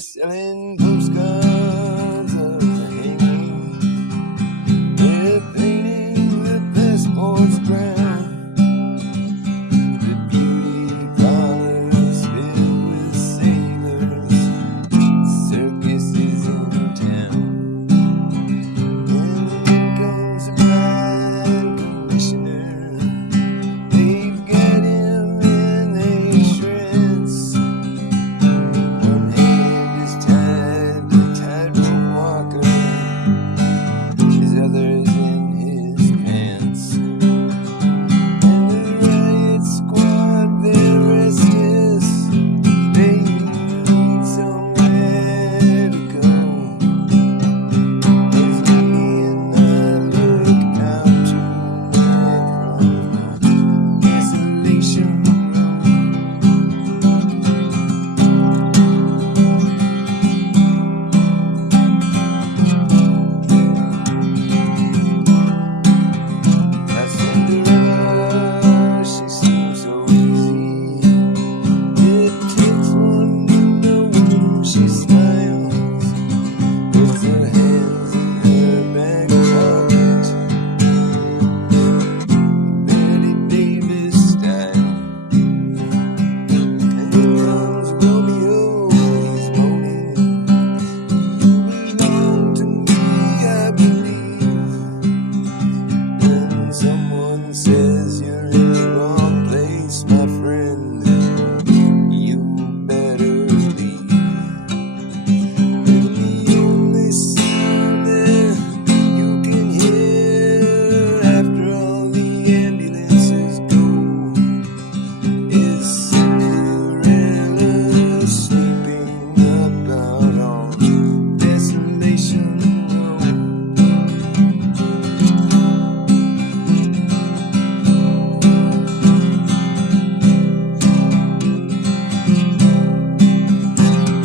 selling postcards of the hanging. They're painting the passports brown. The beauty parlors filled with sailors. Circuses in town. And in comes a blind commissioner. They've got him in their shreds. One hand is tied to tightrope walker. His other's in his pants. And the riot squad, they're restless. They need somewhere to go. As me and I look out tonight from the desolation room. Now Cinderella, she seems so easy. It takes one to know when she smiles. Puts her hands in her back pocket, Betty Davis style. And here comes Romeo, he's moaning. You belong to me, I believe. When someone says you're in the wrong place, my friend, you better leave. And the only sound that you can hear after all the ambulances go is Cinderella sleeping up out on Desolation Row.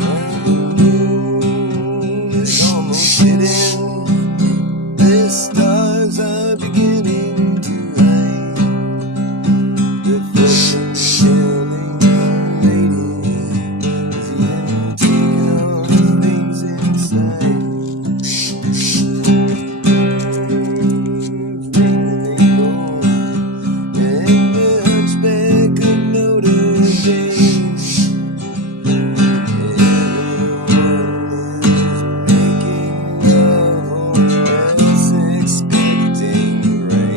And the moon is almost setting. The stars are beginning to hide. The fortune-telling lady is even taking all the things inside. Ringing they go, and the hunchback of Notre Dame. Everyone is making love or else expecting rain.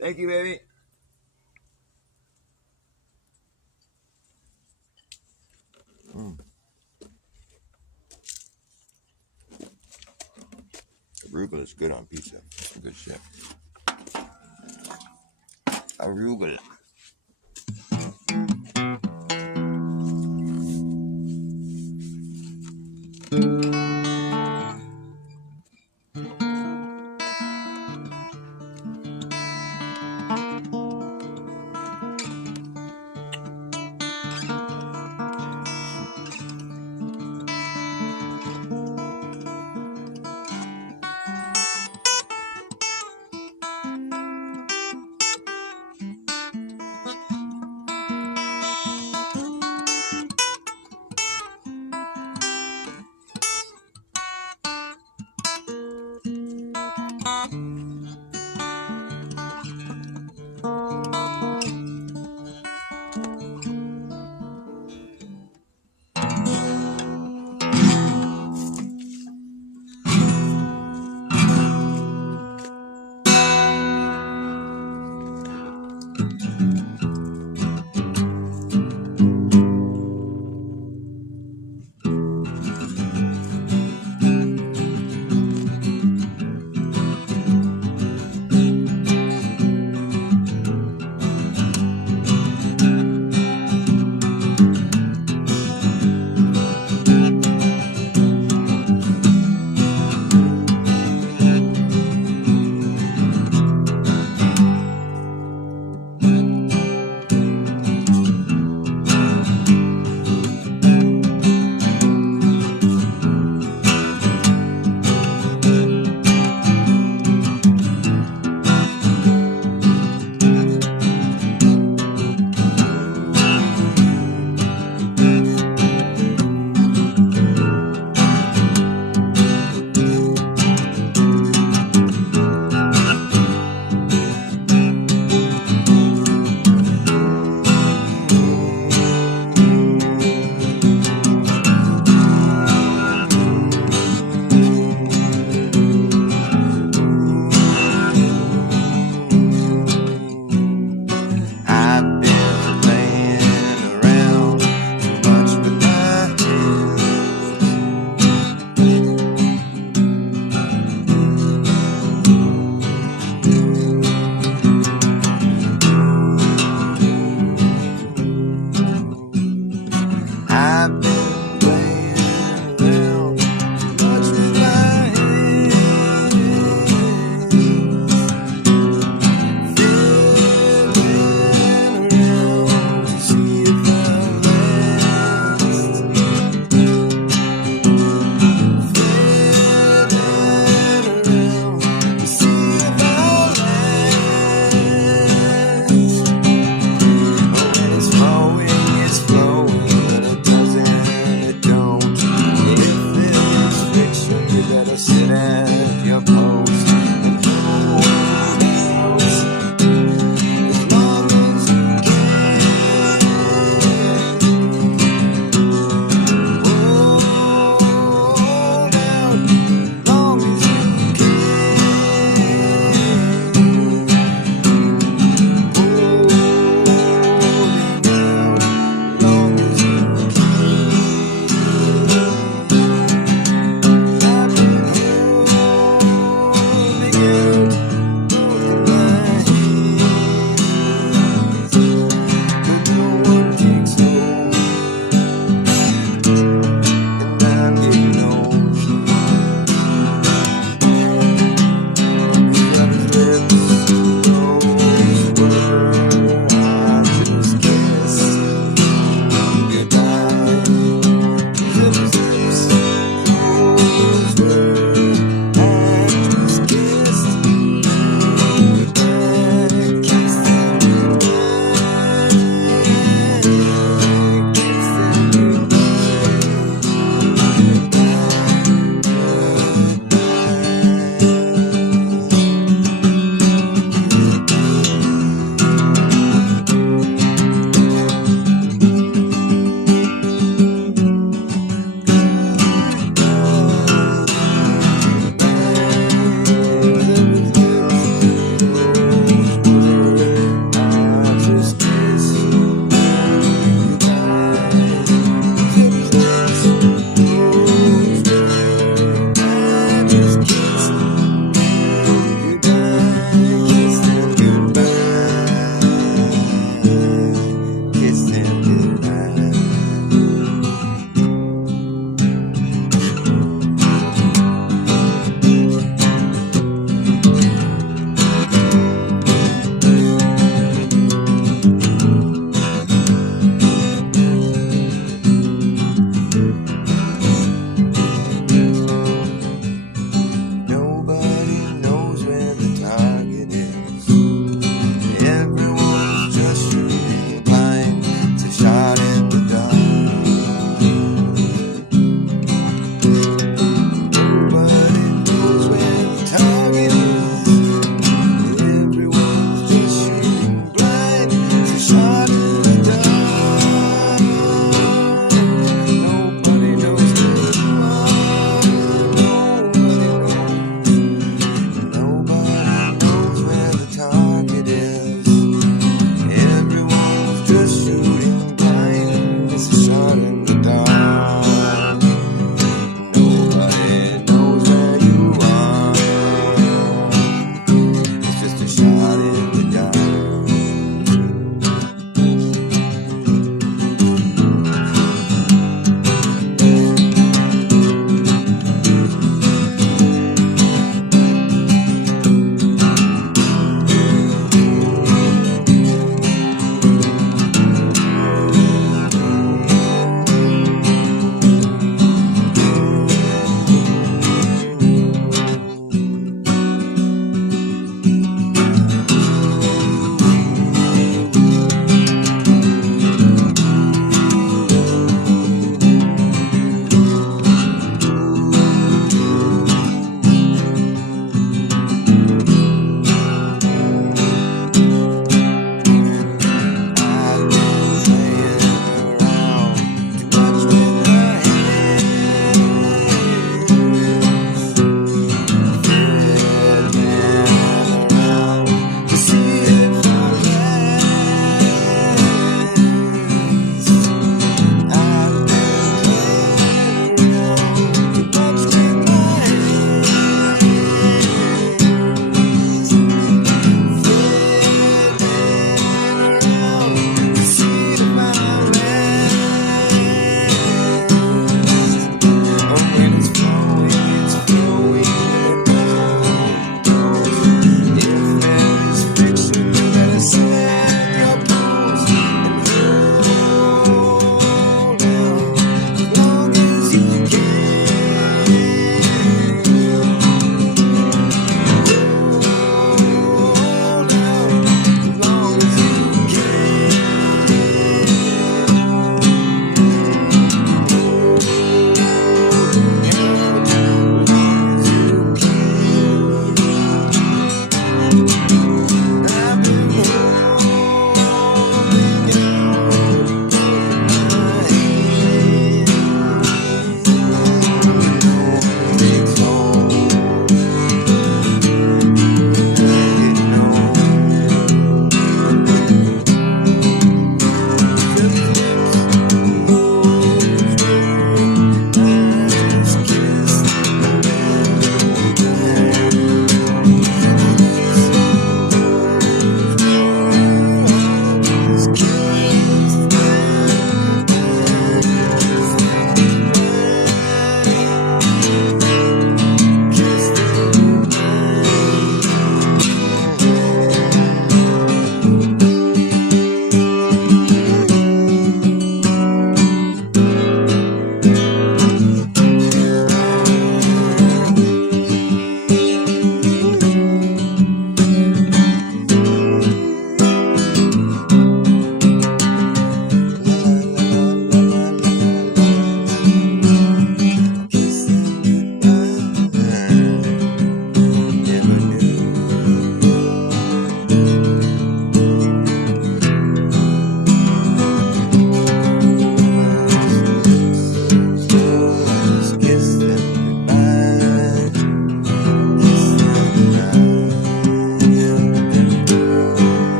Thank you, baby. Arugula is good on pizza. Some good shit. Arugula.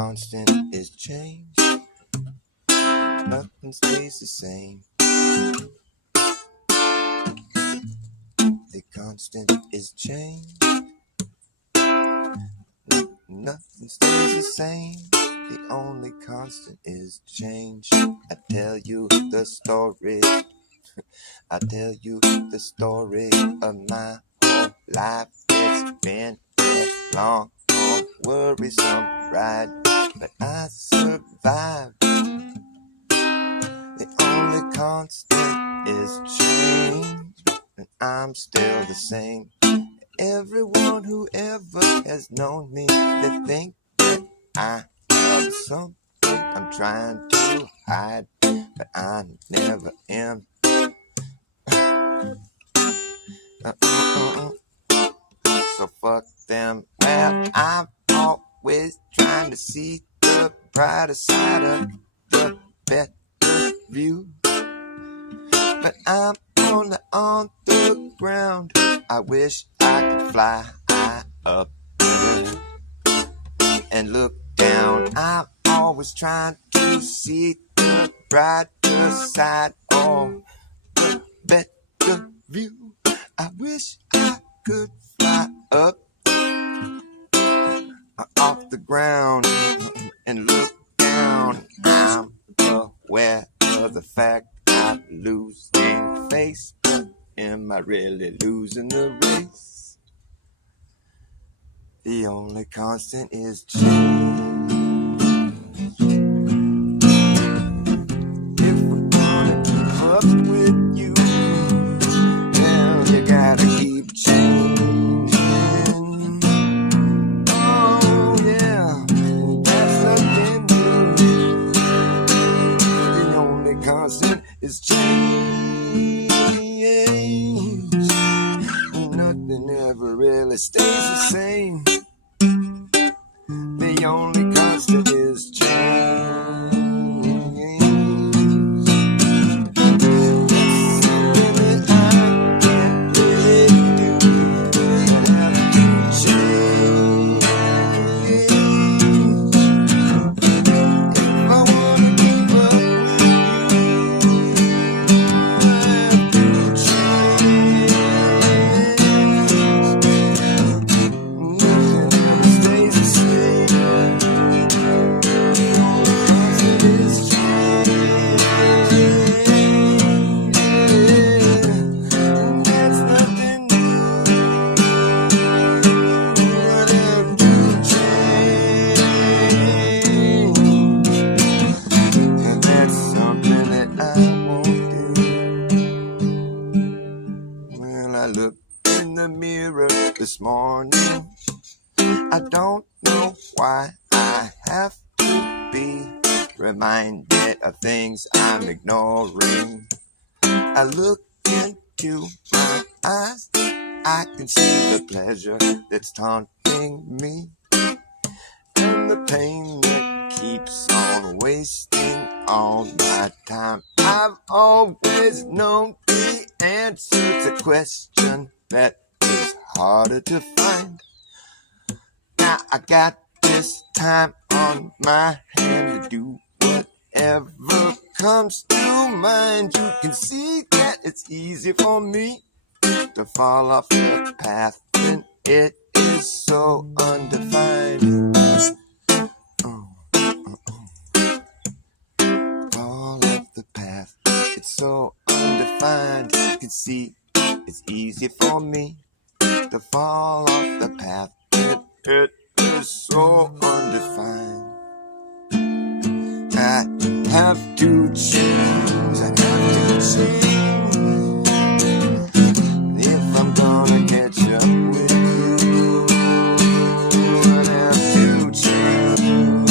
constant is change. Nothing stays the same. The constant is change. Nothing stays the same. The only constant is change. I tell you the story. I tell you the story of my whole life. It's been a long, worrisome ride, but I survived. The only constant is change, and I'm still the same. Everyone who ever has known me, they think that I have something I'm trying to hide, but I never am. So fuck them. Well, I'm always trying to see the brighter side of the better view, but I'm only on the ground. I wish I could fly up and look down. I'm always trying to see the brighter side of the better view. I wish I could fly up off the ground and look down. I'm aware of the fact I'm losing face, but am I really losing the race? The only constant is change. If we're gonna keep up with you, well, you gotta keep changing. Oh yeah, that's nothing new. The only constant is change. Nothing ever really stays the same. The only constant is change. That's something that I can't really do. I have to change. If I wanna keep up with you, I have to change. Nothing ever stays the same. The only constant is change. And that's nothing new. I have to change. And that's something that I won't do. Well, I looked in the mirror this morning. I don't know why I have to be reminded of things I'm ignoring. I look into my eyes, I can see the pleasure that's taunting me, and the pain that keeps on wasting all my time. I've always known the answer to question that is harder to find. Now I got this time on my hand to do whatever comes to mind. You can see that it's easy for me to fall off the path when it is so undefined. Fall off the path, it's so undefined. You can see it's easy for me to fall off the path. It is so undefined. I have to change. I have to change. If I'm gonna catch up with you, I'd have to change.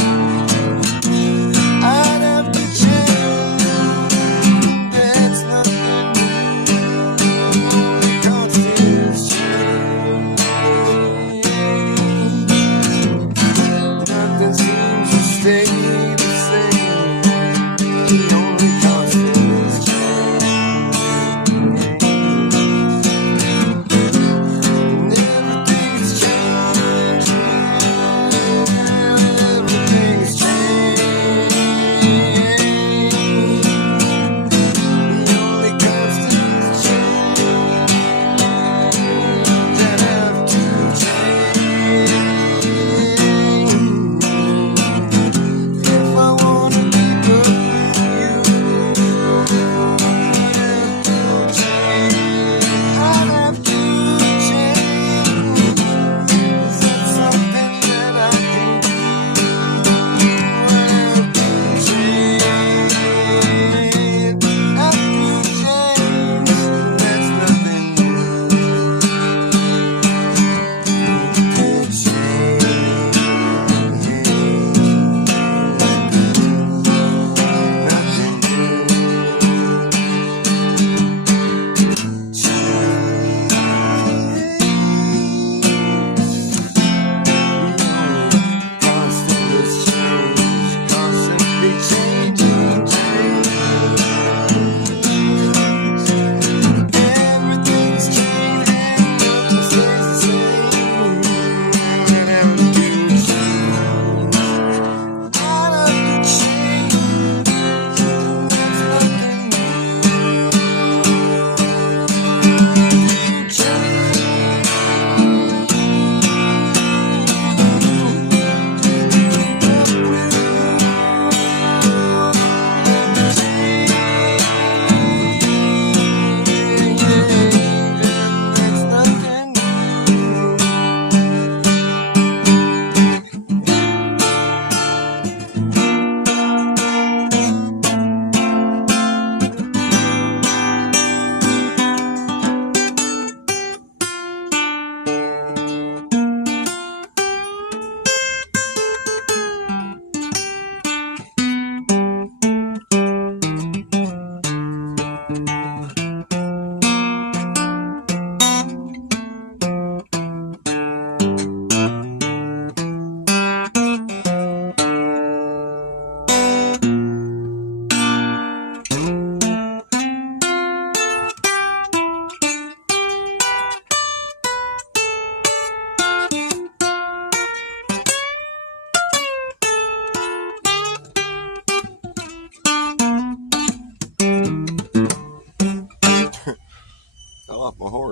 I'd have to change. That's nothing new. Only constant is change. Nothing seems to stay the same. The only constant is change.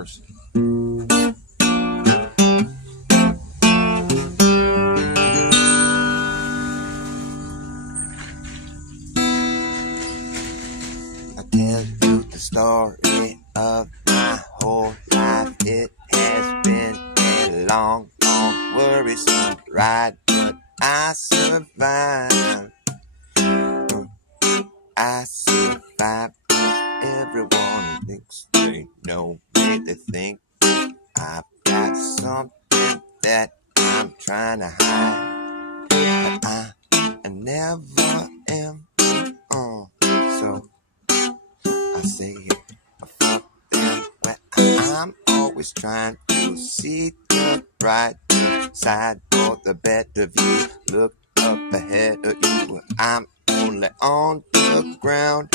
yours. I tell you the story of my whole life. It has been a long, long, worrisome ride, but I survived. I survived. Everyone thinks they know me. They think I've got something that I'm trying to hide, but I never am. So I say it, fuck them. When I'm always trying to see the bright side or the better view. Look up ahead of you. I'm only on the ground.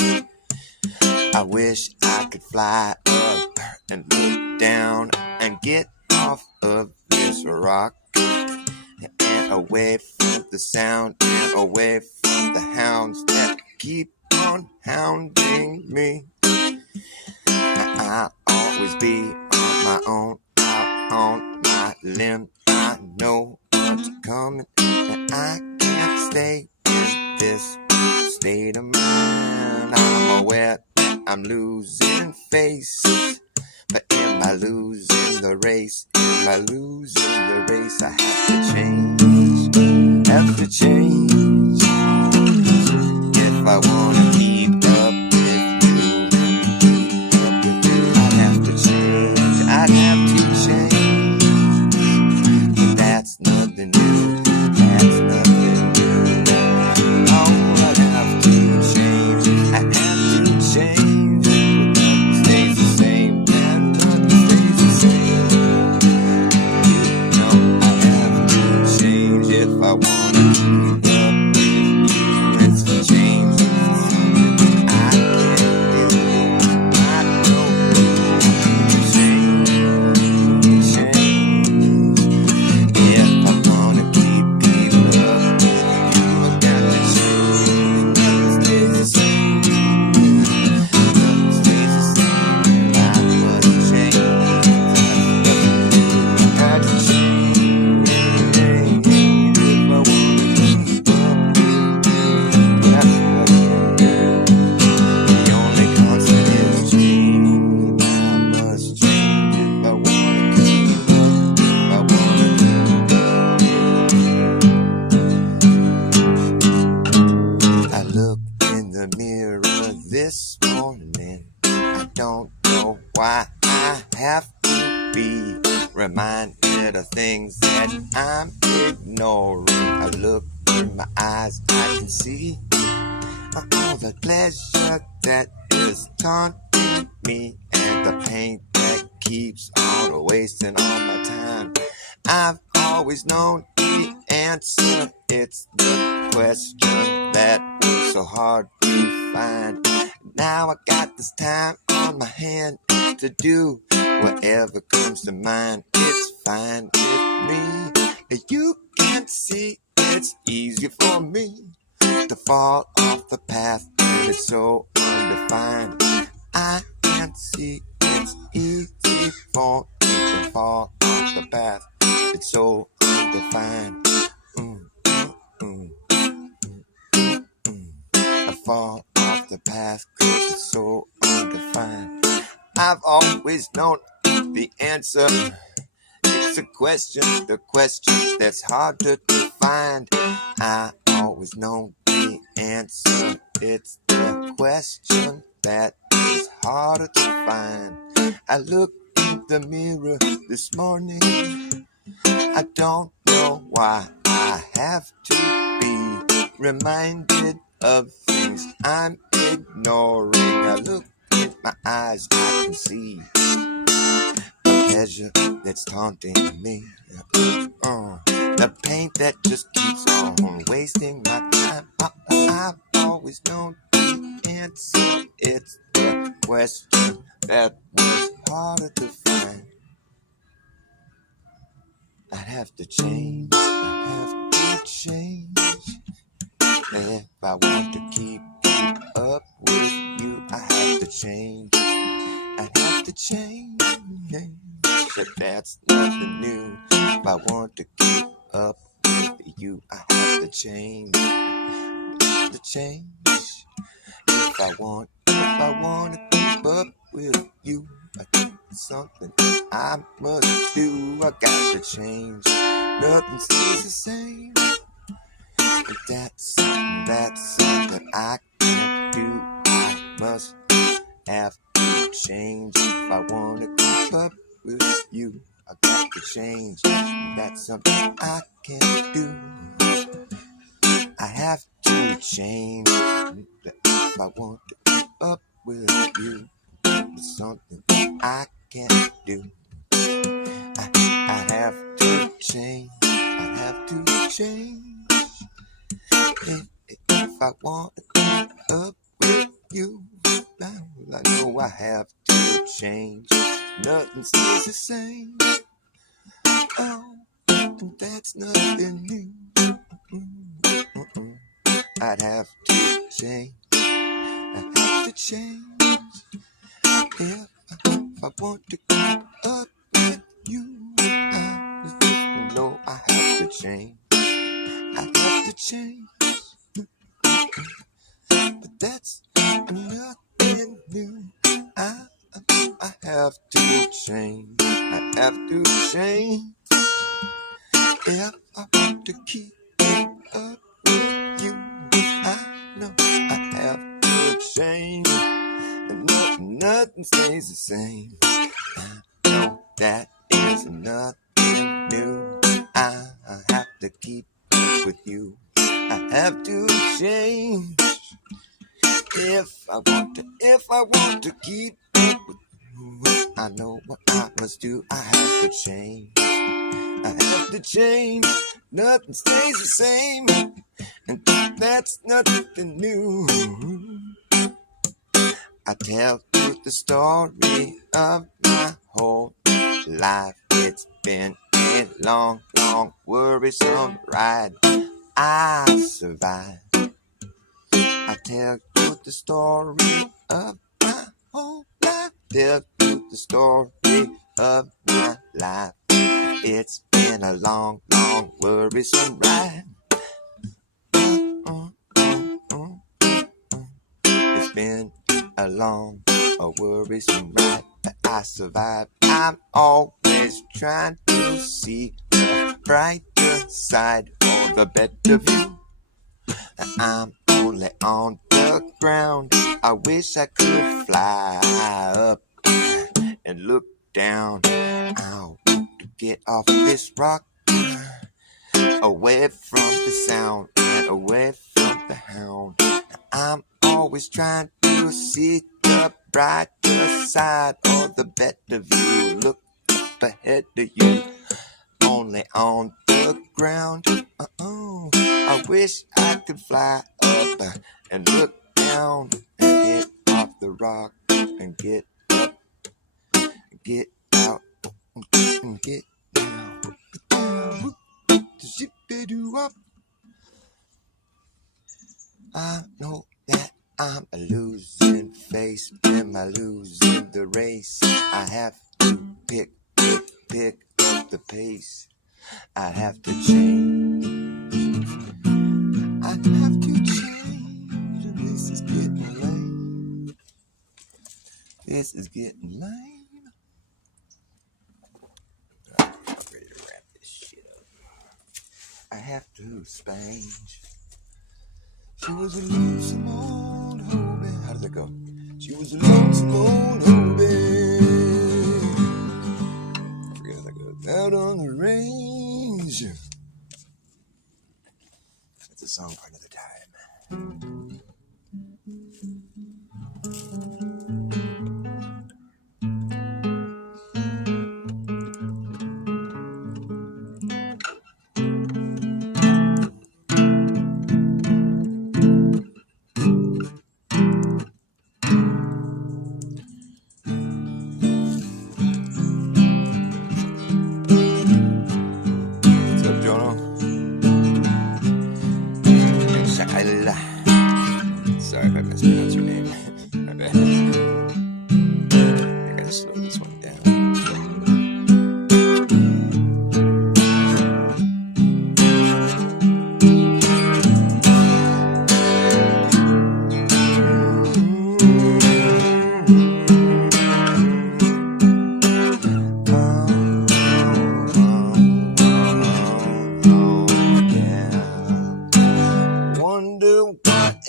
I wish I could fly up and look down and get off of this rock and away from the sound and away from the hounds that keep on hounding me. I'll always be on my own, out on my limb. I know what's coming, and I can't stay in this state of mind. I'm aware that I'm losing face, but am I losing the race? Am I losing the race? I have to change, have to change if I wanna keep up with you. I'd have to change, I'd have to change, but that's nothing new, that's nothing new. Oh, I'd have to change, I'd have to change, but nothing stays the same, and nothing stays the same. You know I'd have to change if I wanna keep up with you. It's for change, it's something I can't do. I know to change, change. If I wanna keep up with you, I got to change. Nothing stays the same. Nothing stays the same. I must change. I got to change. If I wanna keep up with you, that's what I do. The only constant is change. I must change if I wanna keep up. If I wanna keep up. I looked in the mirror this morning. I don't know why I have to be reminded of things that I'm ignoring. I look in my eyes, I can see all the pleasure that is taunting me and the pain that keeps on wasting all my time. I've always known the answer. It's the question that was so hard to find. Now I got this time on my hand to do whatever comes to mind. It's fine with me. You can see it's easy for me to fall off the path that is so undefined. I can see it's easy for me to fall off the path. It's so undefined. I fall off the path 'cause it's so undefined. I've always known the answer. It's a question, the question that's harder to find. I always know the answer. It's the question that is harder to find. I looked in the mirror this morning. I don't know why I have to be reminded of things I'm ignoring. I look in my eyes, I can see the pleasure that's taunting me. The pain that just keeps on wasting my time. I've always known the answer. It's the question that was harder to find. I'd have to change. I'd have to change. If I want to keep up with you, I have to change. I'd have to change. If I want to keep up with you, I have to change. The change. If I want to keep up with you, it's something I must do. I got to change. Nothing stays the same. But that's something I can't do. I must have to change. If I want to keep up with you, I got to change. That's something I can't do. I have to change. If I want to keep up with you, it's something I can't do. I have to change. I have to change. If I want to keep up with you, I know I have to change. Nothing stays the same. Oh, that's nothing new. I'd have to change. I have to change. If I want to keep up with you, I know I have to change. I have to change. But that's nothing new. I have to change. I have to change. If I want to keep up with you, I know I have to change. And nothing stays the same. I know that is nothing new. I have to keep up with you. I have to change. If I want to keep up with you, I know what I must do. I have to change. I have to change. Nothing stays the same, and that's nothing new. I tell you the story of my whole life. It's been a long, long, worrisome ride. I survived. I tell you the story of my whole life. Tell you the story of my life. It's been a long, long, worrisome ride. It's been a long, worrisome ride, but I survived. I'm always trying to see the brighter side or the better view. I'm only on the ground. I wish I could fly up and look down. I want to get off this rock, away from the sound and away from the hound. I'm always trying to see the brighter side or the better view. Look up ahead of you, only on the ground. I wish I could fly up and look down and get off the rock and get up, get out and get down. I know that I'm a losing face. Am I losing the race? I have to pick up the pace. I have to change. I have to change. And this is getting lame. This is getting lame. I'm ready to wrap this shit up. I have to change. She was a lonesome old hobo. How does it go? She was a lonesome old hobo. I forget how that goes. Out on the range. That's a song for another time. What's up, Jono? Inshallah.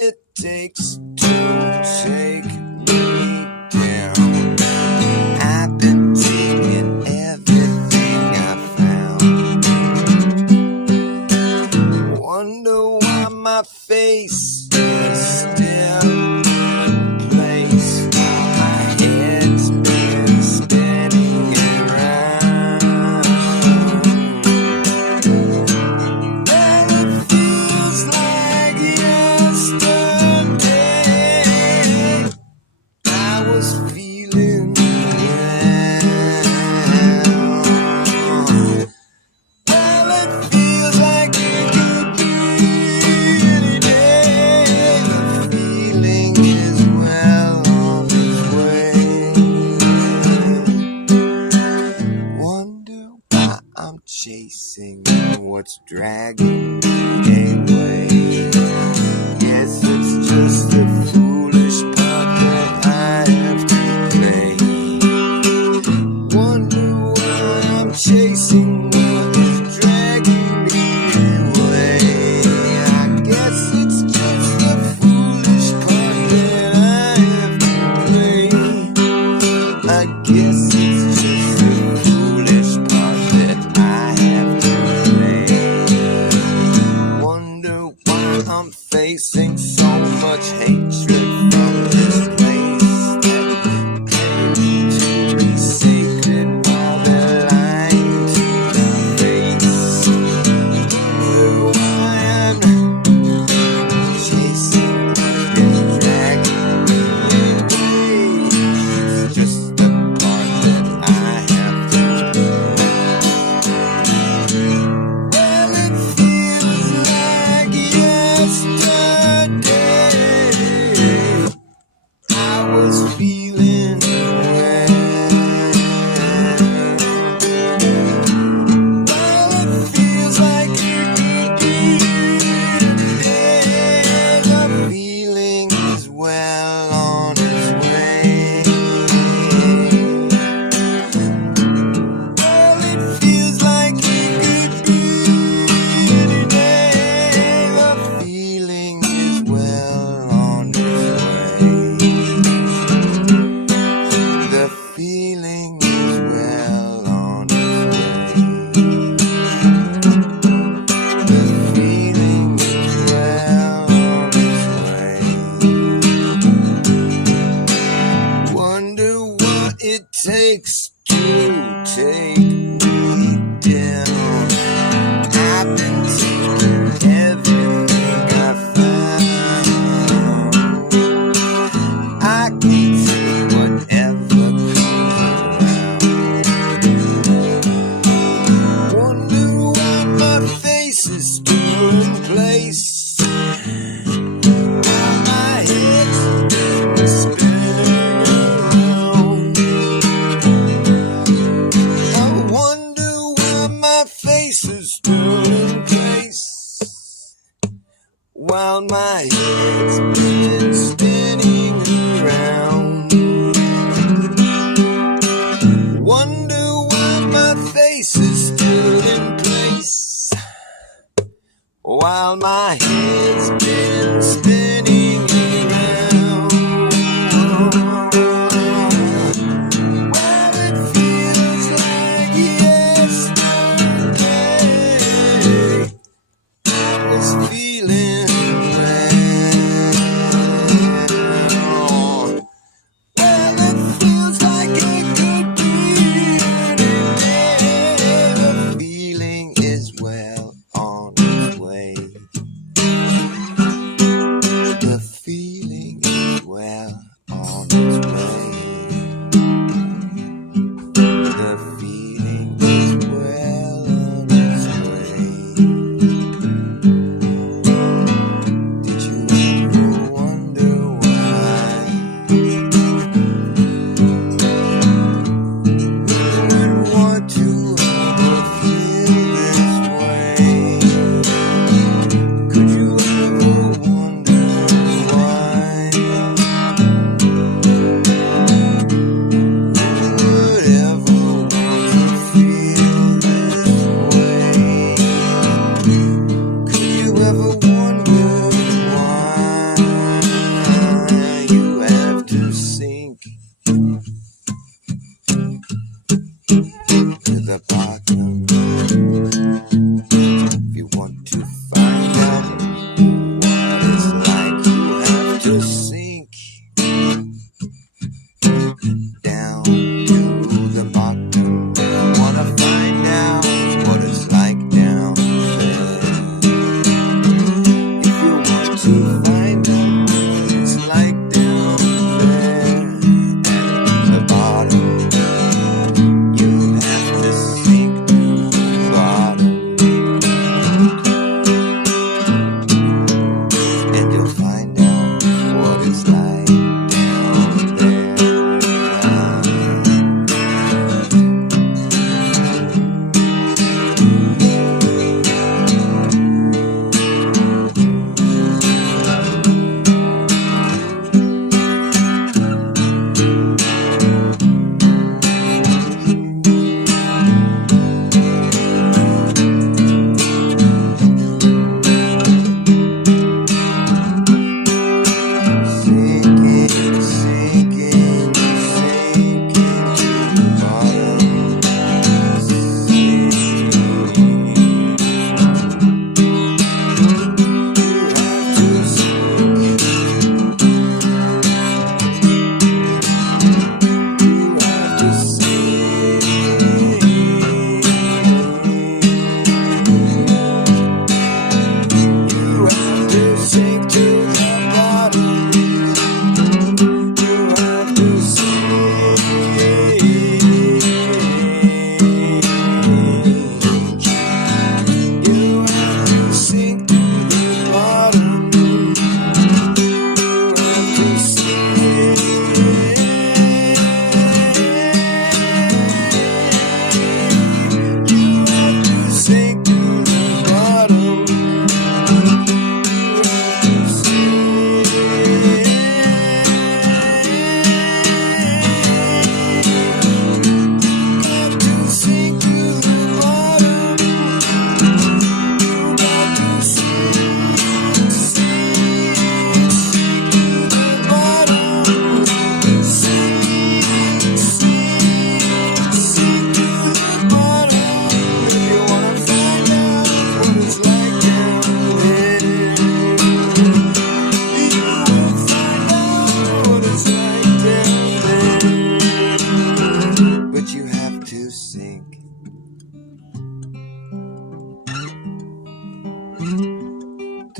it takes to take me down. I've been taking everything I found. Wonder why my face is still in place. My head's been spinning around. And it feels like yesterday I was feeling well. Well, it feels like it could be any day. The feeling is well on its way. Wonder why I'm chasing what's dragging me away. Guess it's just a foolish part that I have to play. Wonder why I'm chasing what is dragging me away. I guess it's just a foolish part that I have to play. I guess it's just a foolish part that I have to play. Wonder why I'm facing so much hatred from this place that claimed to be sacred while they're lying to my face. Wonder why I'm chasing what is dragging me away. It's just the part that I have to play. Well, it feels like yesterday I was feeling well. Well, it feels like it could be today. The feeling is well on its way. Well, it feels like it could be any day. The feeling is well on its way. The feeling is well on its way. The feeling is well on its way. Wonder what it takes to take me down. I've been taking everything I found. I can take whatever comes around. Wonder why my face is still in place. While my head's been spinning around. I wonder why my face is still in place. While my head's been spinning around. Wonder why my face is still in place. While my head's been spinning around. Well, it feels like yesterday I was feeling well. Well, it feels like it could be any day. The feeling is well on its way. The feeling is well on its way. The feeling is well on its way. Did you ever wonder why? Who would want to ever feel this way? Could you ever wonder why? Who would ever want to feel this way? Could you ever wonder why?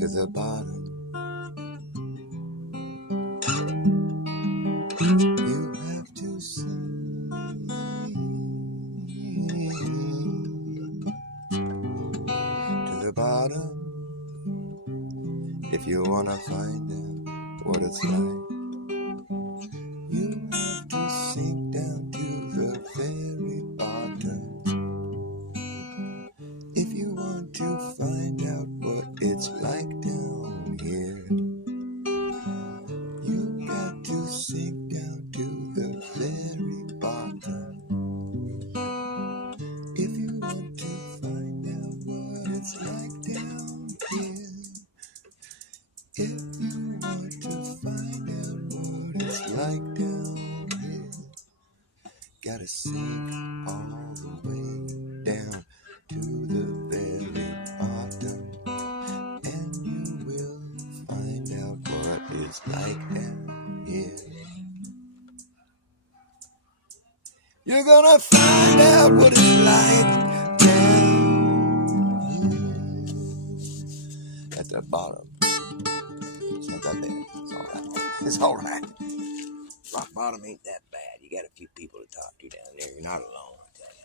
to the bottom. You have to sink to the bottom if you wanna find out what it's like. You have to sink down to the very bottom if you want to find out what it's like down here. You got to sink down to the very bottom if you want to find out what it's like down here. If you want to find out what it's like down here, gotta sink all the way down to the very bottom, and you will find out what it's like down here. You're gonna find out what it's like down here at the bottom. It's not that bad. It's all right. It's all right. Rock bottom ain't that bad. You got a few people to talk to down there. You're not alone, I tell you.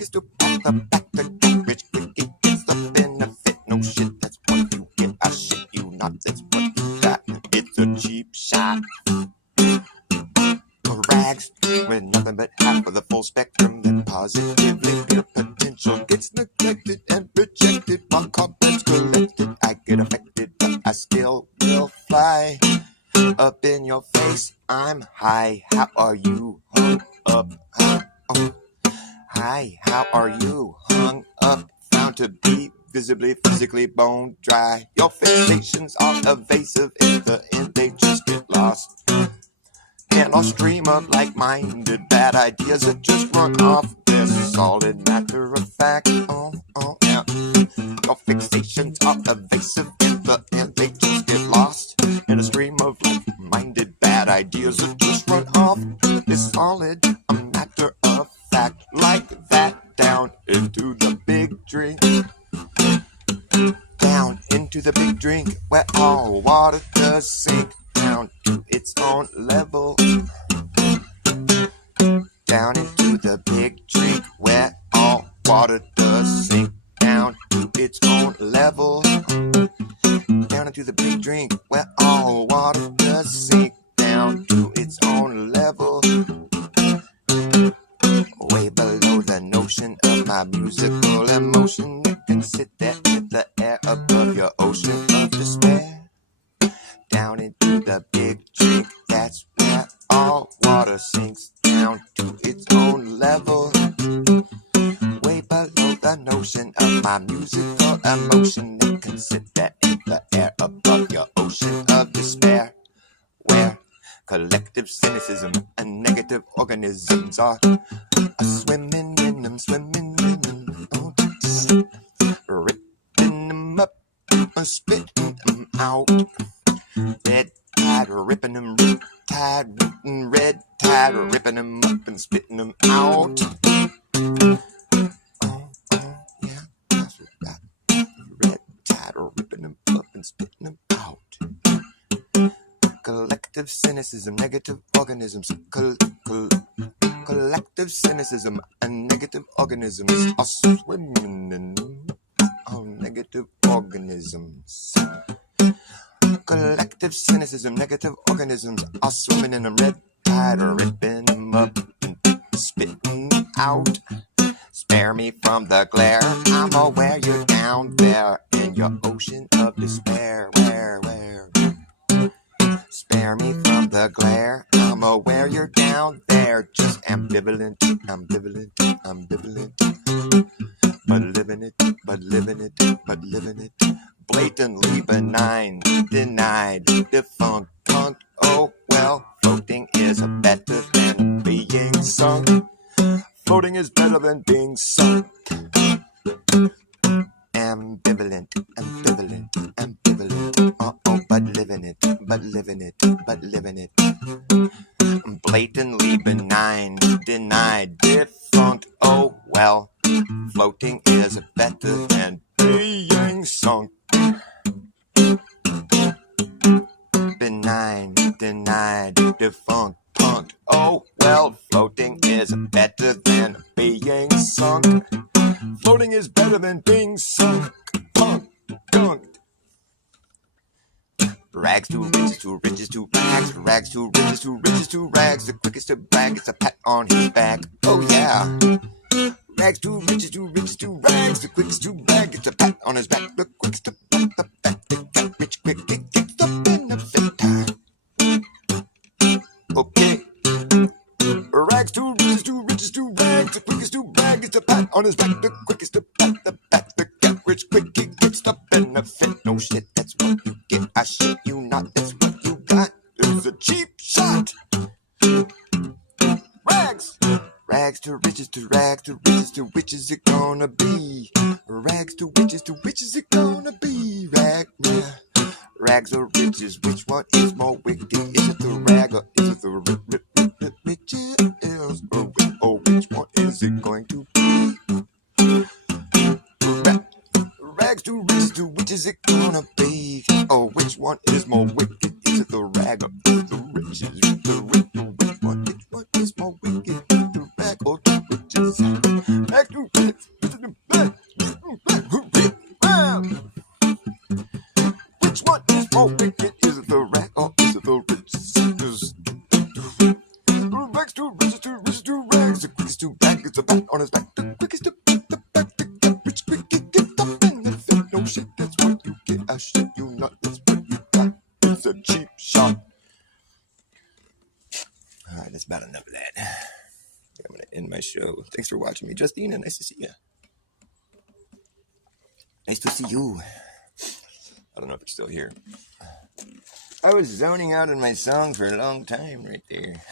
quickest to pack the back to get rich quick. It gets the benefit. No shit, that's what you get. I shit you not, that's what you got. It's a cheap shot. Rags with nothing but half of the full spectrum that positively pure potential gets neglected and rejected while comments collected. I get affected, but I still will fly up in your face. I'm high. How are you hung up? Oh. Hi, how are you hung up? Found to be visibly, physically bone dry. Your fixations are evasive. In the end, they just get lost in a stream of like-minded bad ideas that just run off. This solid matter of fact. Oh, yeah. Your fixations are evasive. In the end, they just get lost in a stream of like-minded bad ideas that just run off. This solid a matter of fact. Like that, down into the big drink. Down into the big drink where all water does sink down to its own level. Down into the big drink where all water does sink down to its own level. Down into the big drink where all water does sink down to its own level. Way below the notion of my musical emotion. You can sit there in the air above your ocean of despair. Down into the big drink, that's where all water sinks down to its own level. Way below the notion of my musical emotion. You can sit there in the air above your ocean of despair, where collective cynicism and negative organisms are swimming in them, oh, ripping them up, spitting them out. Red tide, ripping them, red tide, ripping them up and spitting them out. Oh, yeah, that's right. Red tide, ripping them up and spitting them out. Collective cynicism, negative organisms. Collective cynicism and negative organisms are swimming in negative organisms. Collective cynicism, negative organisms are swimming in a red tide, ripping them up and spitting them out. Spare me from the glare. I'm aware you're down there in your ocean of despair. Where? Spare me from the glare. I'm aware you're down there, just ambivalent. But living it. Blatantly benign, denied, defunct, punked. Oh well, floating is better than being sunk. Floating is better than being sunk. Ambivalent. But living it. Blatantly benign, denied, defunct. Oh well, floating is better than being sunk. Benign, denied, defunct, punked. Oh well, floating is better than being sunk. Floating is better than being sunk. Punked, dunked. Rags to riches, to riches, to rags. Rags to riches, to riches, to rags. The quickest to brag is a pat on his back. Oh yeah. Rags to riches, to riches, to rags. The quickest to brag is a pat on his back. The quickest to pat the back. They got rich quick. It gets the benefit time. Okay. Rags to riches, to riches, to rags. The quickest to brag is a pat on his back. The quickest to pat the back. The get rich quick. It gets the benefit. No shit, that's what you get. I shit you not, that's what you got. It's a cheap shot. Rags. Rags to riches, to rags, to riches, to riches it gonna be. Rags to riches it gonna be. Rags or riches, which one is more wicked? Is it the rag or is it the riches? Or which one is it going to be? Rags to riches, to which is it gonna be? Oh, which one is more wicked? Is it the rag or is it the riches? Which one is more wicked? The rag or the riches? Rags to Which one is more wicked? Is it the rat or is it the rich? Rags to riches to riches to rags. The quickest to back is the bat on his back. The quickest to beat the back to get rich quick. Get up in the fit. No shit, that's what you get. I shit you not, that's what you got. It's a cheap shot. Alright, that's about enough of that. I'm going to end my show. Thanks for watching me, Justina. Nice to see you. Nice to see you. I don't know if you're still here. I was zoning out in my song for a long time right there.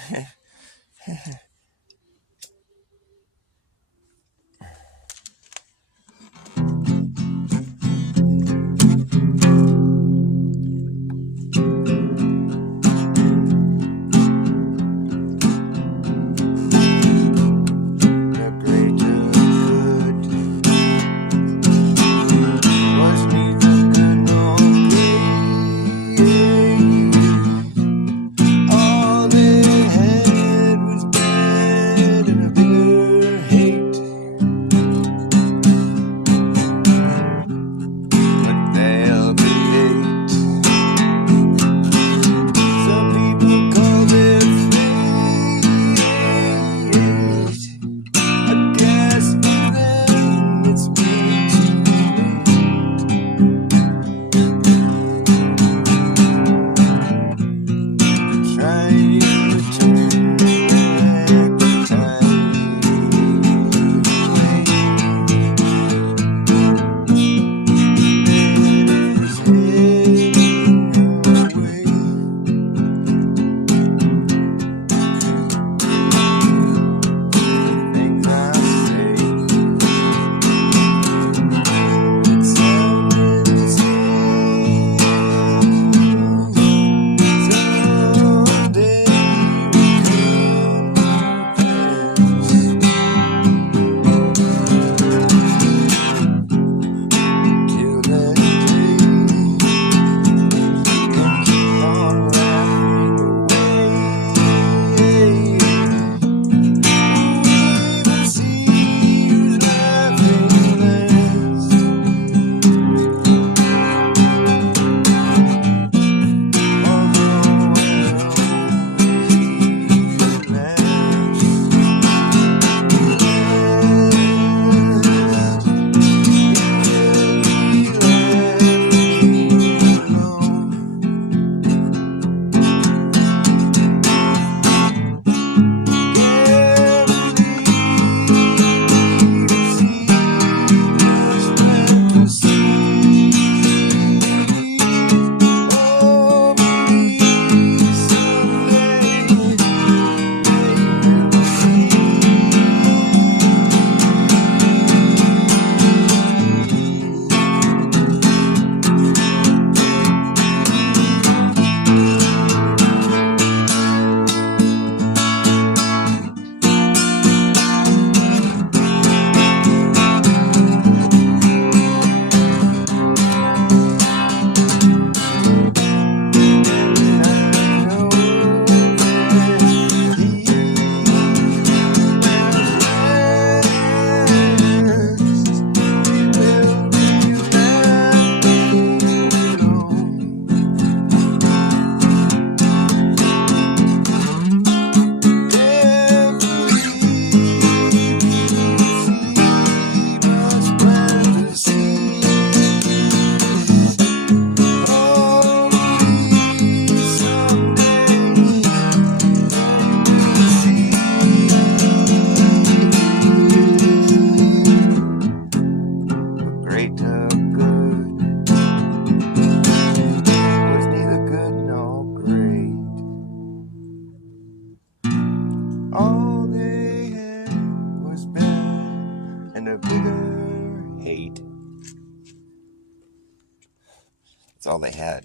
That's all they had.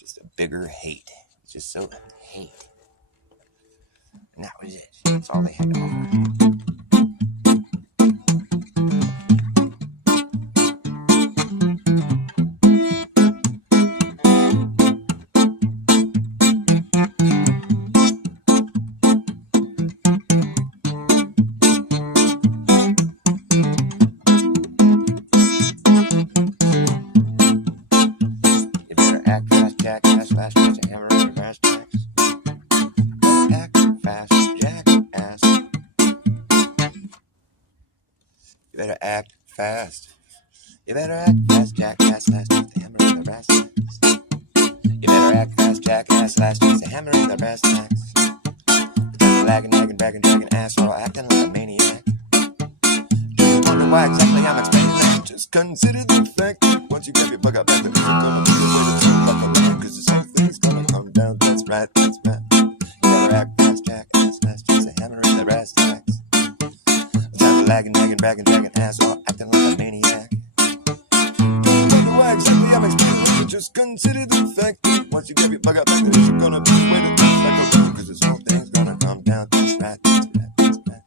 Just a bigger hate. Just so hate. And that was it. That's all they had to offer. better act fast. You better act fast, jackass, last chance to hammer in the brass tacks. You better act fast, jackass, last chance to hammer in the brass tacks. Lagging, nagging, bragging, dragging, asshole, acting like a maniac. Do you wonder why exactly I'm explaining that? Just consider the fact that once you grab your bug up, after this, you're gonna be the way to talk like a man, cause this whole thing's gonna come down. That's right, that's right. You better act fast, jackass, last chance to hammer in the brass tacks. Time for lagging, nagging, bragging, dragging, asshole, acting like a maniac. Do you wonder why exactly I'm explaining that? Just consider the fact that once you grab your bug up, after this, you're gonna be the way to talk like a man, cause this whole thing's gonna come down. That's right, that's right, that's right.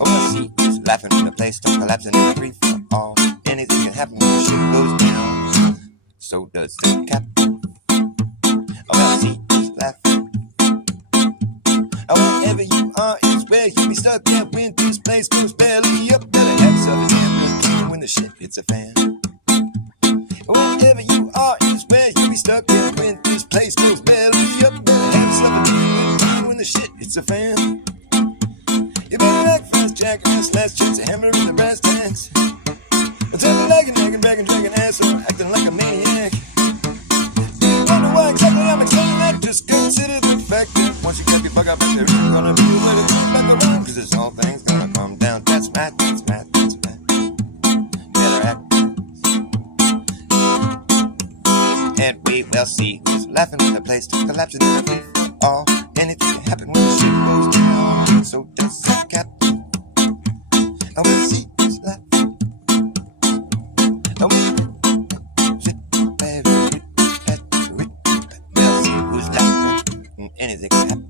Oh, I see who's laughing when the place starts collapsing in a free for all. Anything can happen when the shit goes down. So does the captain. Oh, I see who's laughing. Oh, wherever you are is where you be stuck there when this place goes belly up. Better have yourself a damn good time when the shit hits a fan. Wherever you are is where you be stuck there when this place goes belly up. Better have yourself a damn good time when the shit hits a fan. You better act fast, jackass, last chance to hammer in the brass tacks. Time for lagging, nagging, bragging, dragging, asshole, acting like a maniac. Do you wonder why exactly I'm explaining that? Just consider the fact that once you got your bug up, there isn't gonna be a way to turn back around, cause this whole thing's gonna come down. That's right, that's right, that's right. You better act. And we will see who's laughing when the place starts collapsing in a free for all. Anything can happen when the shit goes down. So does the captain. I will see who's laughing. I will shit, baby. We'll see who's laughing. Anything can happen.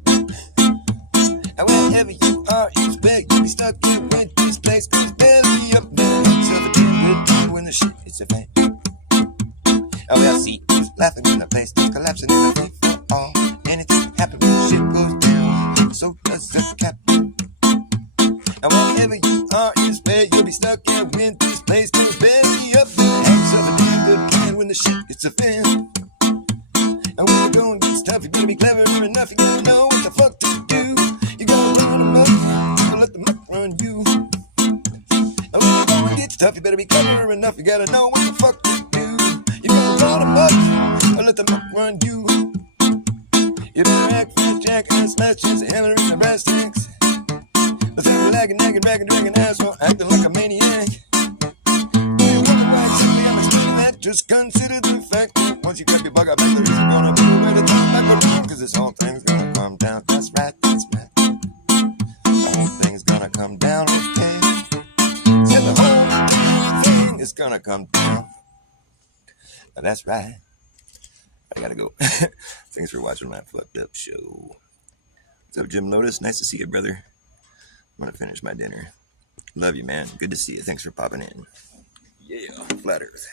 And wherever you are is where you be stuck here when this place goes belly up. Better have yourself a damn good time when the shit hits a fan. I will see who's laughing when the place starts collapsing in a free for all. Anything can happen when the shit goes down. So does the captain. And wherever you are is where you'll be stuck here when this place goes belly up. Better have yourself a damn good plan when the shit hits a fan. And when you're going to get stuff, you better be clever enough. You gotta know what the fuck to do. You gotta run the muck, don't let the muck run you. And when you're going to get stuff, you better be clever enough. You gotta know what the fuck to do. You gotta run the muck, don't let the muck run you. You better act fast, jackass, last chance to hammer in the brass tacks. Let's have a lagging, nagging, bragging, dragging, asshole, acting like a maniac. Do you wonder why exactly I'm explaining that? Just consider the fact that once you grab your bug up, there isn't gonna be a way to turn back around, cause this whole thing's gonna come down. That's right, that's right. The whole thing's gonna come down, okay? Said the whole thing is gonna come down. Now that's right. I gotta go. Thanks for watching my fucked up show. What's up, Jim Lotus? Nice to see you, brother. I'm gonna finish my dinner. Love you, man. Good to see you. Thanks for popping in. Yeah, Flat Earth.